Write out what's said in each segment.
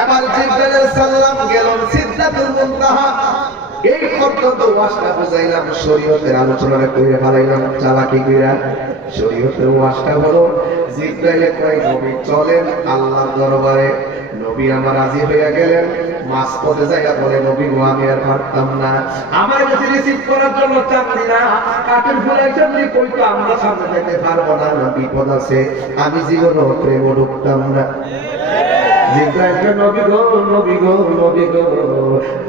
এবার এই বুঝাইলাম, শরীয়তের আলোচনা করে ফেলাইলাম, চালাকি কইরা। শরীয়তের ওয়াজটা হলো, জিব্রাইলে কয়, নবী চলেন আল্লাহর দরবারে। নবী আমার রাজি হইয়া গেলেন। মাছ পথে জায়গা বলে, নবী গো, আমি আর পারতাম না। আমার কাছে রিসিভ করার জন্য চাকরি না। কাটের ফুল একজন কইতো আমরা সামনে যেতে পারব না। না বিপদ আছে আমি জীবনও প্রেম ঢুকতাম না।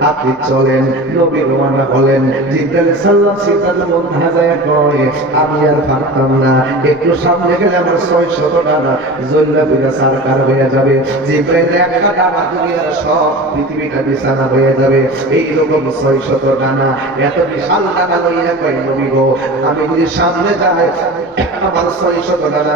আপনি চলেন, নবী রওনা হলেন। জিব্রাইল সাল্লাল্লাহু আলাইহি ওয়াসাল্লাম হাজায় কয় আমি আর পারতাম না। একটু সামনে গেলে আমার 600 টাকা জল্লা বিরা সরকার হয়ে যাবে। জিব্রাইল একটা ডানা দুনিয়ার সব পৃথিবীটা বিছানা হয়ে যাবে। এই রকম 600 ডানা, এত বিশাল ডানা লইয়া কয় নবী গো? আমি যদি সামনে যাই, আমার 600 ডানা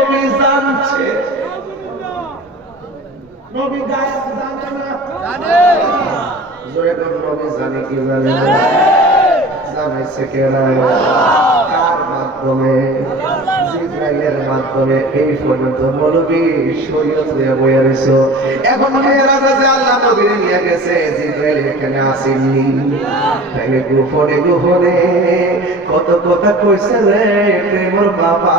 নবী জানছে। নবী জানে না? জোরে কোন নবী জানে কি জানে? না জানাইছে কেনা কার মাধ্যমে? জিব্রাইলের মাধ্যমে। এই পর্যন্ত মৌলবী শরীয়ত নিয়ে বইয়া রইছো এখন মেয়েরাজ যে আল্লাহ নবীরে নিয়ে গেছে জিব্রাইল এখানে আসেননি তাইলে গোপনে গোপনে কত কথা কইছে রে প্রেমর বাবা।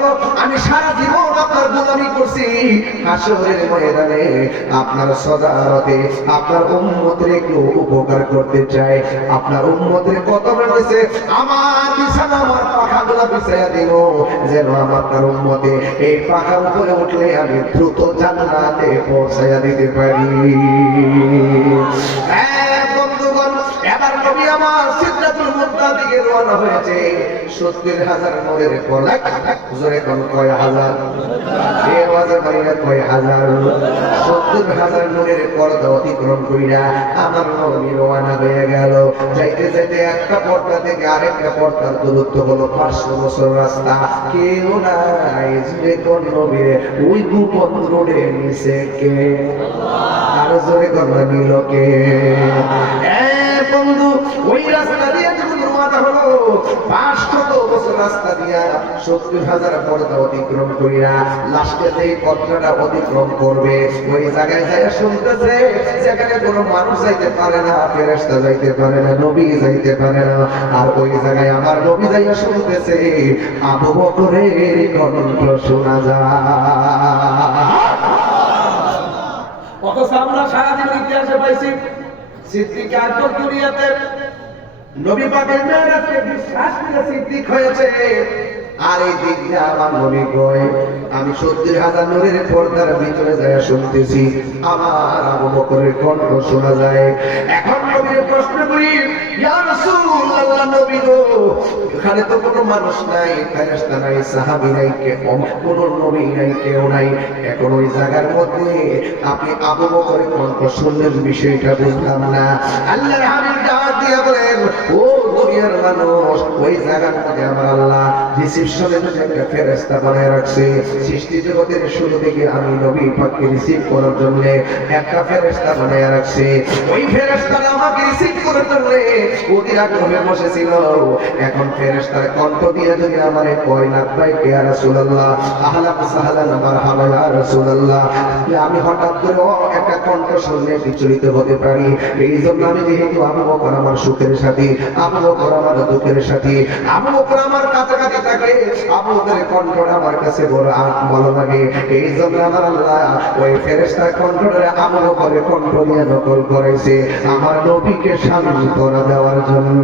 গোলামি করছি। হাসরের ময়দানে আপনার সদারতে আপনার উম্মতের একটু উপকার করতে চাই। আপনার উম্মতের কত বেড়েছে আমার বিছানা, আমার পাখাগুলা বিছাইয়া দিল, যেন আমার আপনার উম্মতে এই পাখার উপরে উঠলে আমি দ্রুত জান্নাতে পৌঁছাইয়া দিতে পারি। হ্যাঁ বন্ধুগণ, এবার নবী আমার দিকে রওনা হয়েছে। সত্তর হাজার নূরের পর্দা জোরে কোন, কয় হাজার? পাঁচশো বছর রাস্তা। কেউ নাই জুড়ে কোন নবীরে, ওই গোপন রোডে নিচে কে? আরও জোরে কথা কে? বন্ধু, ওই রাস্তা দিয়ে পাঁচশত বছর রাস্তা দিয়া সত্তর হাজার পর্দা অতিক্রম করিয়া লাস্টে এই পথটা অতিক্রম করবে, ওই জায়গায় যায় শুনতেছে, যেখানে কোনো মানুষ যাইতে পারে না, ফেরেশতা যাইতে পারে না, নবী যাইতে পারে না। আর ওই জায়গায় আমার নবী যাইয়া শুনতেছে, আবু বকরের কণ্ঠ শোনা যায়। অথচ আমরা সারাদিন ইতিহাসে পাইছি, সিদ্দিক আকবর দুনিয়াতে নবী পাকের বিশ্বাস করে সিদ্দিক হয়েছে। আর এই দিক দিয়ে আমার নবী কয় আমি সত্তর হাজার নূরের পর্দার ভিতরে যায় শুনতেছি। আমার আবু বকরের কণ্ঠ শোনা যায়। এখন নবীর প্রশ্ন করি, ইয়া রাসূলুল্লাহ নবী গো। এখানে তো কোনো মানুষ নাই, ফেরেশতা নাই, সাহাবী নাই কে কোনো নবী নাই, কেউ নাই। এখন ওই জায়গার মধ্যে আপনি আবু বকরের কণ্ঠ শুনলেন, বিষয়টা বুঝলাম না। আল্লাহর হাবিব ডাক দিয়ে বলেন, ও দুনিয়ার মানুষ, ওই জায়গার মধ্যে আমার আল্লাহ রিসিপশনের জন্য একটা ফেরেশতা বানায় রাখছে, সৃষ্টি জগতের শুরু থেকে আমি নবী পাককে রিসিভ করার জন্য একটা ফেরেশতা বানায় রাখছে। ওই ফেরেশতারা আমাকে রিসিভ করার জন্য অধীর আগ্রহে বসেছিল। এখন ফেরেশতার কণ্ঠ দিয়ে যদি আমার কয় লাভবাই কে রাসূলুল্লাহ, আহলাক সাহলান আমার হাওয়া ইয়া রাসূলুল্লাহ আমি হঠাৎ করে একটা কণ্ঠ শুনলে বিচলিত হতে পারি। এই জন্য আমি যেহেতু আবু বকর আমার সুখের সাথী, আবু বকর আমার দুঃখের সাথী, আবু বকর আমার কাছাকাছি থাকে আবু বকরের কণ্ঠটা আমার কাছে বড় ভালো লাগে। এই জন্য আমার আল্লাহ ওই ফেরেশতার কণ্ঠটা আবু বকরের কণ্ঠ দিয়ে নকল করেছে আমার নবীকে সান্ত্বনা দেওয়ার জন্য।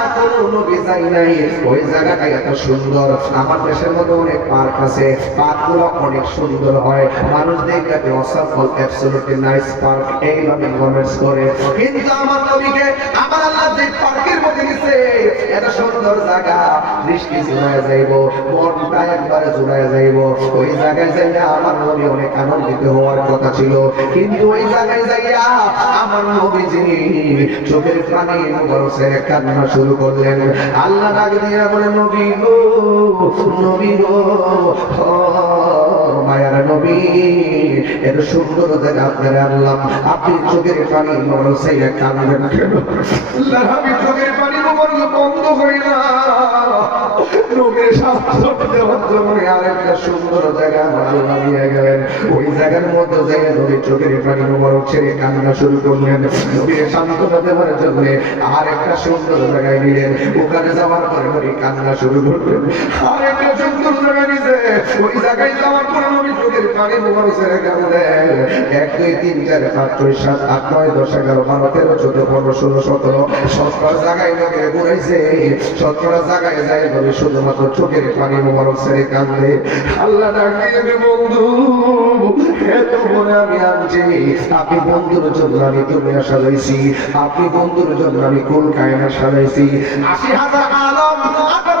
কোন যায় নাই। ওই জায়গাটা এত সুন্দর। আমার দেশের মধ্যে অনেক পার্ক আছে। পার্কগুলো অনেক সুন্দর হয়। মানুষ দেখতে অসফল অ্যাবসলিউটলি নাইস পার্ক এইভাবে কমেন্টস করে। কিন্তু আমার নবীকে, আমার আল্লাহ যে পার্কের মধ্যে গেছে, এত সুন্দর জায়গা। দৃষ্টি জুড়ায় যাইব, মনটা একবারে জুড়ায় যাইব। ওই জায়গায় যাইয়া আমার নবী অনেক আনন্দিত হওয়ার কথা ছিল। কিন্তু ওই জায়গায় যাইয়া আমার নবীজি চোখের পানি বরসে কান্না শুরু করলেন। আল্লাহ ডাক দিয়া বলে নবী গো নবী গো মায়ার নবী এর সুন্দর জায়গা আপনার আল্লাহ। আপনি চোখের পানি বরসে কান্দেন কেন? আল্লাহ চোখের পানি বন্ধ হয়ে না নবীর জন্য আরেকটা সুন্দর জায়গা সুন্দর জায়গায় নিলেন। ওখানে যাওয়ার পরে নবী কান্না শুরু করলেন। আর একটা সুন্দর জায়গায় চোখের পানি শুধুমাত্র চোখের পানি কাঁদলে আল্লাহ বন্ধু, এত আমি আনছি। আপনি বন্ধুর জন্য আমি দুনিয়া সাজাইছি। আপনি বন্ধুর জন্য আমি কোন কায়না সাজাইছি। আশি হাজার আলম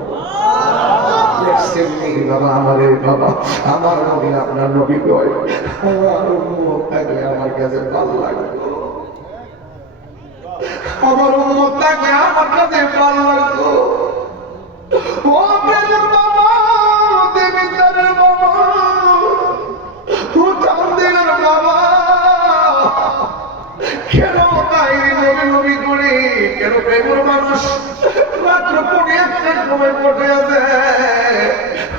বাবা আমাদের বাবা আমার নবী আপনার নবী কয় আমার উম্মত থাকলে আমার কাছে ভালো লাগতো আমার উম্মত থাকলে আমার কাছে ভালো লাগতো কেন তাই নবী নবী কেন প্রেমের মানুষ মাত্র পড়ে একটা সময় পড়ে আছে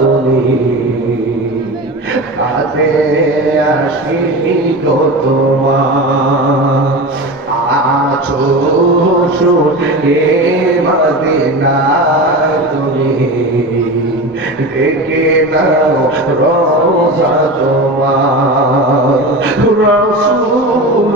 তুমি। কাঁদে আসিনি তো তোমার। আছো শুনে মদিনা তুমি। ডেকে নাও রোজা তোমার। রসুল্লাহ